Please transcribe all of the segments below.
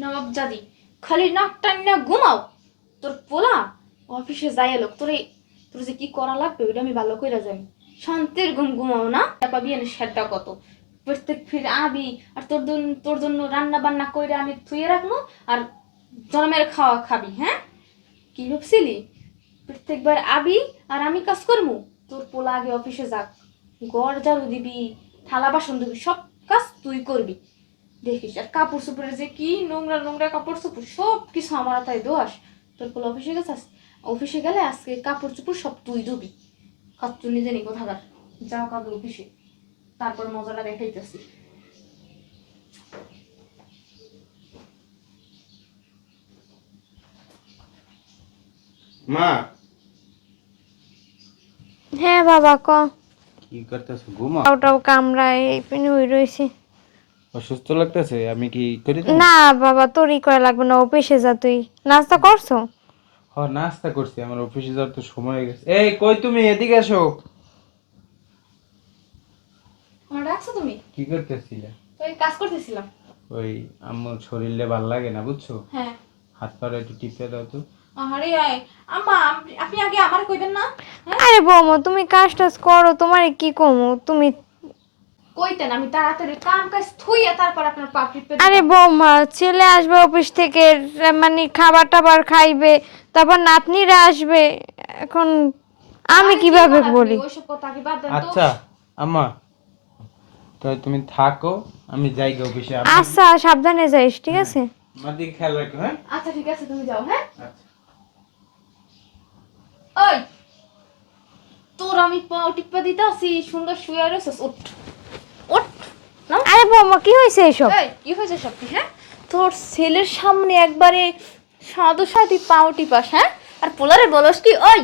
নবাব জাদি, খালি নাক টান না ঘুমাও। তোর পোলা, অফিসে যাই এলো তোর তোর যে কি করা লাগবে, ওইটা আমি ভালো করে জানি। শান্তির ঘুম ঘুমাও না। পাবি এনে সেটা কত? প্রত্যেক ফির আবি, আর তোর তোর জন্য রান্না বান্না করে আমি থুয়ে রাখব, আর জন্মের খাওয়া খাবি হ্যাঁ? কি ভাবছিলি? প্রত্যেকবার আবি আর আমি কাজ করব? তোর পোলা আগে অফিসে যাক গড় ঝাড়ু দিবি, থালা বাসন দিবি সব কাজ তুই করবি। দেখিস আর কাপড় চোপড়ের যে কি নোংরা নোংরা কাপড় চোপড় সব কিছু আমার তাই দোষ তোর পোলা অফিসে গেছে অফিসে গেলে আজকে কাপড় চোপড় সব তুই ধুবি। কাচ্চু নিজে নি কোথাকার। যাও কাপড় অফিসে। তারপর মজাটা দেখাইতেছি। মা। হ্যাঁ বাবা ক? কি করতেছ? ঘুমা? ওটাও কামড়ায় এই পিনে হয়ে রয়েছে অসুস্থ লাগতেছে আমি কি করি না বাবা তোরই করা লাগবে না অফিসে যা তুই। নাস্তা করছ? হ নাস্তা করছি আমার অফিসে যাওয়ার তো সময় হয়ে গেছে। এই কই তুমি? এদিকে আসো আমার ডাকছো তুমি? কি করতেছিলে? এই কাজ করতেছিলাম। ওই আমার শরীরে ভালো লাগে না বুঝছ? হ্যাঁ। হাত পা একটু টিপে দাও তো। আরে আয়। আম্মা আপনি- আপনি আগে আমার কইবেন না হ্যাঁ? আরে বৌমা তুমি কাজ টাজ করো তোমার কি কমো? তুমি কইতেন আমি তাড়াতাড়ি কাম কাজ থুইয়া তারপর আপনার আরে বৌমা ছেলে আসবে অফিস থেকে মানে খাবার টাবার খাইবে তারপর নাতনিরা আসবে এখন আমি কীভাবে বলি? ওইসব কথা কি বাদ দেন তো। আচ্ছা আম্মা তো তুমি থাকো আমি যাই গে অফিসে আচ্ছা সাবধানে যাইস ঠিক আছে? আমার দিকে খেয়াল রাখো হ্যাঁ? আচ্ছা ঠিক আছে তুমি যাও হ্যাঁ? আচ্ছা। ওই তোর আমি পা টিপে দিতে আসি সুন্দর শুয়ে রয়েছিস উঠ। বৌমা কি হয়েছে এসব? কি হয়েছে সব কি হ্যাঁ? তোর ছেলের সামনে একবারে সাধু সাধি পাও টিপাস হ্যাঁ? আর পোলারে বলস কি ওই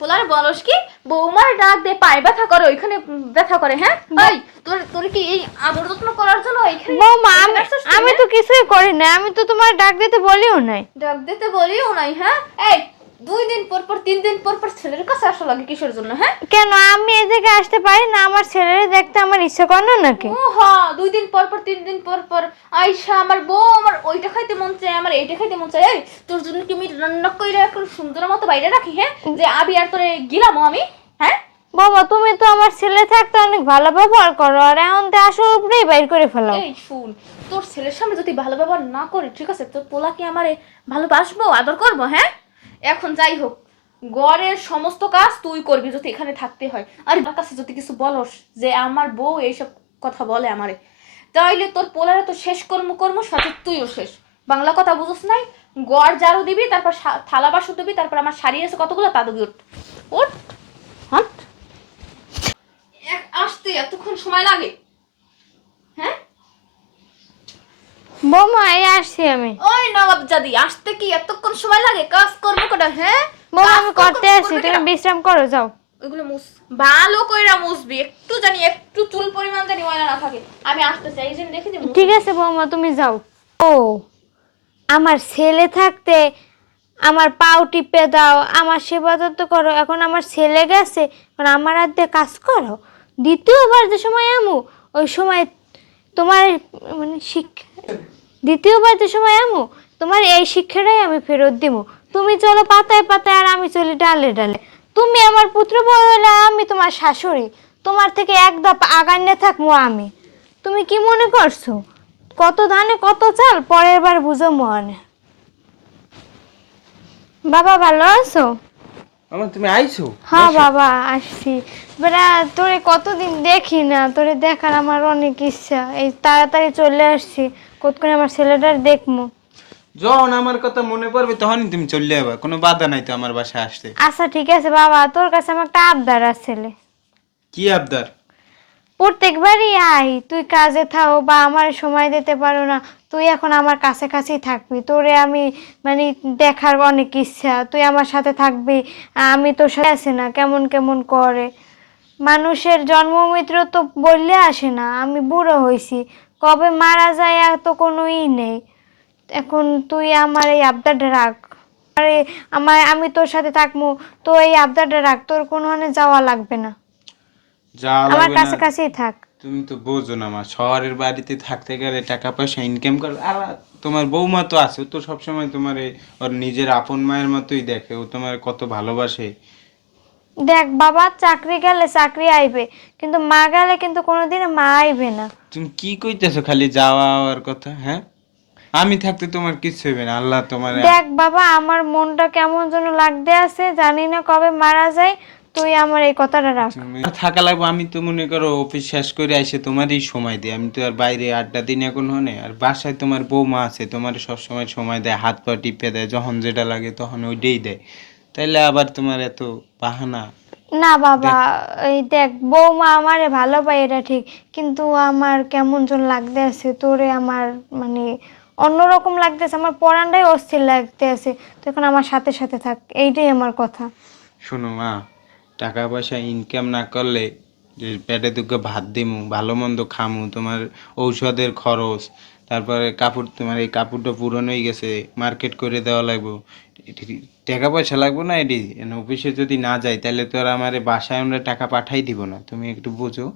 পোলারে বলস কি বৌমার ডাক দে পায়ে ব্যথা করে ওইখানে ব্যথা করে হ্যাঁ? ওই তোর তোর কি এই আদর যত্ন করার জন্য এইখানে বৌমা আমি আমি হ্যাঁ? তো কিছুই করি না আমি তো তোমার ডাক দিতে বলিও নাই। ডাক দিতে বলিও নাই হ্যাঁ? এই দুই দিন পর পর তিন দিন পর পর ছেলের কাছে আসা লাগে কিসের জন্য হ্যাঁ? কেন? আমি আসতে পারি না আমার ছেলেরে দেখতে আমার ইচ্ছা করে না নাকি? ও হ্যাঁ দুই দিন পর পর তিন দিন পর পর আইসা আমার বউ আমার ওইটা খাইতে মন চায় আমার এইটা খাইতে মন চায়। এই তোর জন্য কি আমি রান্না কইরা এখন সুন্দর মতো বাইরে রাখি হ্যাঁ? যে আবি আর তোরে গিলাম আমি হ্যাঁ? বাবা তুমি তো আমার ছেলে থাকতে অনেক ভালো ব্যবহার করো আর এখন তো আসল উপরেই বাইর করে ফেলাও এই শুন তোর ছেলের সামনে যদি ভালো ব্যবহার না করি ঠিক আছে? তোর পোলা কি আমারে ভালোবাসবো আদর করব হ্যাঁ? এখন যাই হোক, গড়ের সমস্ত কাজ তুই করবি যদি এখানে থাকতে হয়। আর আমার কাছে যদি কিছু বলস যে আমার বউ এইসব কথা বলে আমারে, তাইলে তোর পোলারে তো শেষ কর্ম কর্ম সাথে তুইও শেষ। বাংলা কথা বুঝোস নাই, গড় জারু দিবি, তারপর থালা বাসু দিবি তারপর আমার শাড়ি আছে কতগুলো তা দিবি উঠ উঠ হাট। আসতে, এতক্ষণ সময় লাগে হ্যাঁ বৌমা এই আসছি আমি। ওই নবাব জাদি আসতে কি এতক্ষণ সময় লাগে? কাজ করব কটা হ্যাঁ? বৌমা আমি করতে কটা? তুমি বিশ্রাম করো যাও। ওইগুলো মুস ভালো কইরা মুসবি একটু জানি একটু চুল পরিমাণ জানি ময়লা না থাকে। আমি আসতেছি এই জন্য দেখি যে ঠিক আছে বৌমা তুমি যাও। ও আমার ছেলে থাকতে আমার পাও টিপে দাও আমার সেবা যত্ন করো এখন আমার ছেলে গেছে এখন আমার হাত দিয়ে কাজ করো। দ্বিতীয়বার যে সময় আমু ওই সময় তোমার মানে শিক্ষা দ্বিতীয়বার যে সময় আমু তোমার এই শিক্ষাটাই আমি ফেরত দিব তুমি চলো পাতায় পাতায় আর আমি চলি ডালে ডালে। তুমি আমার পুত্র বড় হলে আমি তোমার শাশুড়ি। তোমার থেকে এক ধাপ আগান্নে থাকব আমি। তুমি কি মনে করছ? কত ধানে কত চাল পরের বার বুঝো মনে। বাবা ভালো আছো? আমার তুমি আইছো? হ্যাঁ বাবা আসছি। বেটা তোরে কতদিন দেখি না তোরে দেখার আমার অনেক ইচ্ছা। এই তাড়াতাড়ি চলে আসছি। কতক্ষণ আমার ছেলেটার দেখব যখন আমার কথা মনে পড়বে তখনই তুমি চলে যাবে কোনো বাধা নাই তো আমার বাসায় আসতে। আচ্ছা ঠিক আছে বাবা তোর কাছে আমার একটা আবদার আছে কি আবদার? প্রত্যেকবারই আই তুই কাজে থাও বা আমার সময় দিতে পারো না তুই এখন আমার কাছে কাছেই থাকবি। তোরে আমি মানে দেখার অনেক ইচ্ছা তুই আমার সাথে থাকবি আমি তোর সাথে আছি না কেমন কেমন করে। মানুষের জন্মমিত্র তো বললে আসে না আমি বুড়ো হয়েছি কবে মারা যায় আর তো কোনো ই নেই। এখন তুই আমার এই আবদারটা রাখ। আরে আমার আমি তোর সাথে থাকব। তো এই আবদারটা রাখ। তোর কোনো যাওয়া লাগবে না। যা আমার কাছে কাছেই থাক। তুমি তো বোঝো না মা শহরের বাড়িতে থাকতে গেলে টাকা পয়সা ইনকাম করে। আর তোমার বৌমা তো আছে তো সবসময় তোমার এই ওর নিজের আপন মায়ের মতোই দেখে। ও তোমার কত ভালোবাসে। দেখ বাবা চাকরি গেলে চাকরি আইবে কিন্তু মা গেলে কিন্তু কোনোদিন মা আইবে না। তুমি কি কইতেছো খালি যাওয়া আওয়ার কথা হ্যাঁ? আমি থাকতে তোমার কিছু হবে না আল্লাহ তোমার দেখ বাবা আমার মনটা কেমন যেন লাগতে আছে জানি না কবে মারা যায় তুই আমার এই কথাটা রাখ। থাকা লাগবে আমি তো মনে করো অফিস শেষ করে এসে তোমারই সময় দিই আমি তো আর বাইরে আড্ডা দিন এখন হনে আর বাসায় তোমার বৌমা আছে তোমার সব সময় সময় দেয় হাত পা টিপে দেয় যখন যেটা লাগে তখন ওইটাই দেয়। তাইলে আবার তোমার এত বাহানা? না বাবা এই দেখ বৌমা আমারে ভালো পাই এটা ঠিক। কিন্তু আমার কেমন যেন লাগতে আছে তোরে আমার মানে অন্যরকম লাগতেছে আমার পরানটাই অস্থির লাগতে আছে তুই এখন আমার সাথে সাথে থাক এইটাই আমার কথা। শোনো মা টাকা পয়সা ইনকাম না করলে যে পেটে দুঃখ ভাত দিমু ভালো মন্দ খামু তোমার ঔষধের খরচ তারপরে কাপড় তোমার এই কাপড়টা পুরনো হয়ে গেছে মার্কেট করে দেওয়া লাগবে। টাকা পয়সা লাগবে না এটি? অফিসে যদি না যাই তাহলে তো আর আমার বাসায় আমরা টাকা পাঠাই দিব না। তুমি একটু বোঝো।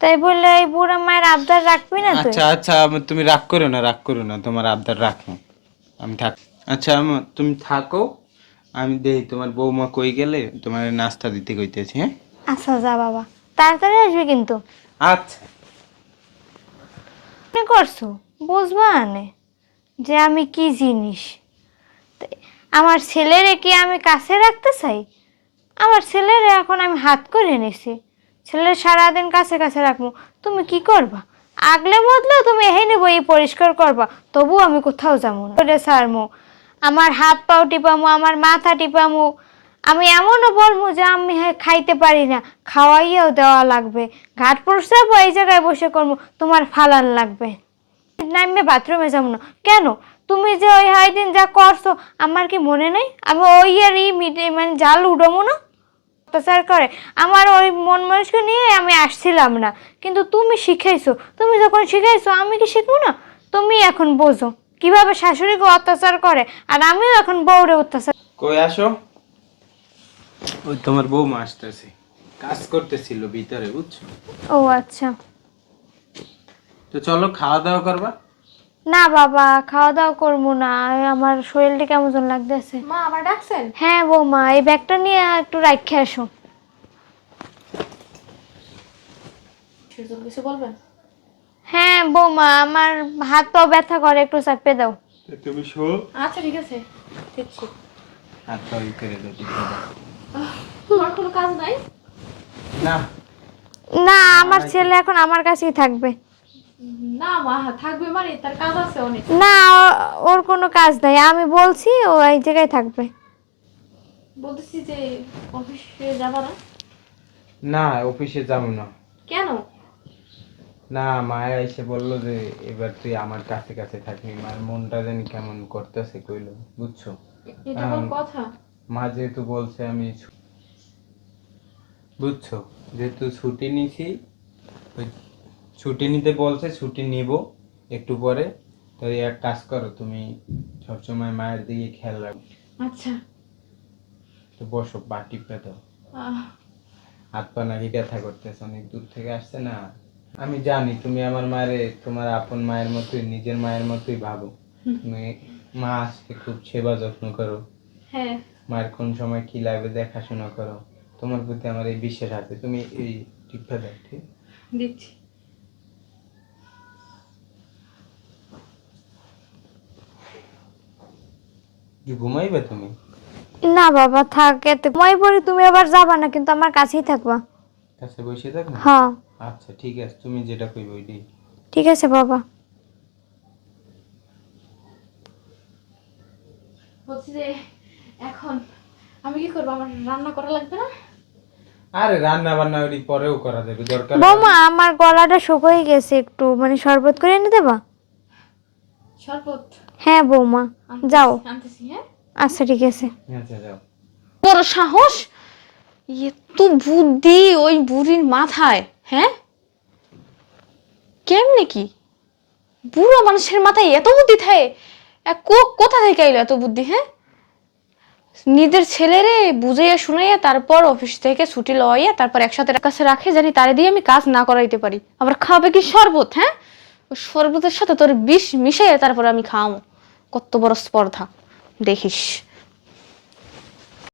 তাই বলে এই বুড়া মায়ের আবদার রাখবি না তুই? আচ্ছা আচ্ছা তুমি রাগ করো না রাগ করো না তোমার আবদার রাখো। আমি থাক আচ্ছা তুমি থাকো আমি দেই তোমার বৌমা কই গেলে? তোমার নাস্তা দিতে কইতেছি হ্যাঁ? আচ্ছা যা বাবা। তাড়াতাড়ি আসবি কিন্তু। আচ্ছা। মনে করছ? বুঝবা আনে যে আমি কি জিনিস? আমার ছেলেরে কি আমি কাছে রাখতে চাই? আমার ছেলেরে এখন আমি হাত করে নিছি ছেলের সারাদিন কাছে কাছে রাখব। তুমি কি করবা? আগলে বদলেও তুমি এখানে বই পরিষ্কার করবা তবু আমি কোথাও যাব না। সারমো, আমার হাত পাও টিপামো, আমার মাথা টিপামো আমি এমনও বলব যে আমি হ্যাঁ খাইতে পারি না, খাওয়াইয়াও দেওয়া লাগবে। ঘাট প্রস্রাব এই জায়গায় বসে করব, তোমার ফালান লাগবে। না আমি বাথরুমে যাব না। কেন? তুমি যে ওই হাই দিন যা করছ, আমার কি মনে নেই? আমি ওই আর ই মানে জাল উডমো না? অত্যাচার করে। আমার ওই মন মানুষকে নিয়ে আমি আসছিলাম না। কিন্তু তুমি শিখাইছো। তুমি যখন শিখাইছো, আমি কি শিখব না? তুমি এখন বোঝো। কীভাবে শাশুড়িকে অত্যাচার করে? আর আমিও এখন বউরে অত্যাচার কই আসো। ওই তোমার বৌমা আসতেছে। কাজ করতেছিল ভিতরে বুঝছ? ও আচ্ছা। তো চলো খাওয়া দাওয়া করবা? না বাবা খাওয়া দাওয়া করব না। আমার শরীরটা কেমন যেন লাগতেছে। মা আমার ডাকছেন? হ্যাঁ বৌমা এই ব্যাগটা নিয়ে একটু রাখে আসো। কিছু বলবেন? হ্যাঁ বৌমা আমার হাত পাও ব্যথা করে একটু চাপে দাও। তুমি শো। আচ্ছা ঠিক আছে। দেখছি। হাত পা করে দাও। তোমার কোনো কাজ নাই। না। না আমার ছেলে এখন আমার কাছেই থাকবে। না মা থাকবে মানে তার কাজ আছে অনেক। না ওর কোনো কাজ নাই। আমি বলছি ও এই জায়গায় থাকবে। বলতেছি যে অফিসে যাবা না? না অফিসে যাব না। কেন? না মায়া এসে বলল যে এবার তুই আমার কাছে কাছে থাকবি। মার মনটা জানি কেমন করতেছে কইলো বুঝছ? এটা কোন কথা। মা যেহেতু বলছে আমি বুঝছ? যেহেতু ছুটি নিছি ওই ছুটি নিতে বলছে ছুটি নিব একটু পরে। তো এই এক কাজ করো তুমি সবসময় মায়ের দিকে খেয়াল রাখো। আচ্ছা। তো বসো বাটি পে দাও। হাত পা নাকি ব্যথা করতেছে অনেক দূর থেকে আসছে না। আমি জানি তুমি আমার মায়ের তোমার আপন মায়ের মতোই নিজের মায়ের মতোই ভাবো। তুমি মা আজকে খুব সেবা যত্ন করো। হ্যাঁ। মায়ের কোন সময় কি লাগবে দেখাশোনা করো? তোমার প্রতি আমার এই বিশ্বাস আছে। তুমি এই টিপটা দাও ঠিক? দিচ্ছি। কি ঘুমাইবে তুমি? না বাবা থাক এতে মই পরে তুমি আবার যাবা না কিন্তু আমার কাছেই থাকবা। কাছে বসে থাকো হ্যাঁ। আচ্ছা ঠিক আছে তুমি যেটা কইবে ওইটাই। ঠিক আছে বাবা। বলছি যে এখন আমি কি করব? আমার রান্না করা লাগবে না? আরে রান্না বান্না ওই পরেও করা যাবে দরকার বৌমা আমার গলাটা শুকিয়ে গেছে একটু মানে শরবত করে এনে দেবা? শরবত? হ্যাঁ বৌমা যাও। আনতেছি হ্যাঁ? আচ্ছা ঠিক আছে। আচ্ছা যাও। বড় সাহস? এত বুদ্ধি ওই বুড়ির মাথায় হ্যাঁ? কেমনে কি? বুড়ো মানুষের মাথায় এত বুদ্ধি থাকে কোথা থেকে এলো এত বুদ্ধি হ্যাঁ? নিজের ছেলেরে বুঝাইয়া শুনাইয়া তারপর অফিস থেকে ছুটি লওয়াইয়া তারপর একসাথে কাছে রাখে, জানি তারে দিয়ে আমি কাজ না করাইতে পারি। আবার খাবে কি শরবত হ্যাঁ? শরবতের সাথে তোর বিষ মিশাইয়া তারপর আমি খাওয়াবো কত বড় স্পর্ধা। দেখিস।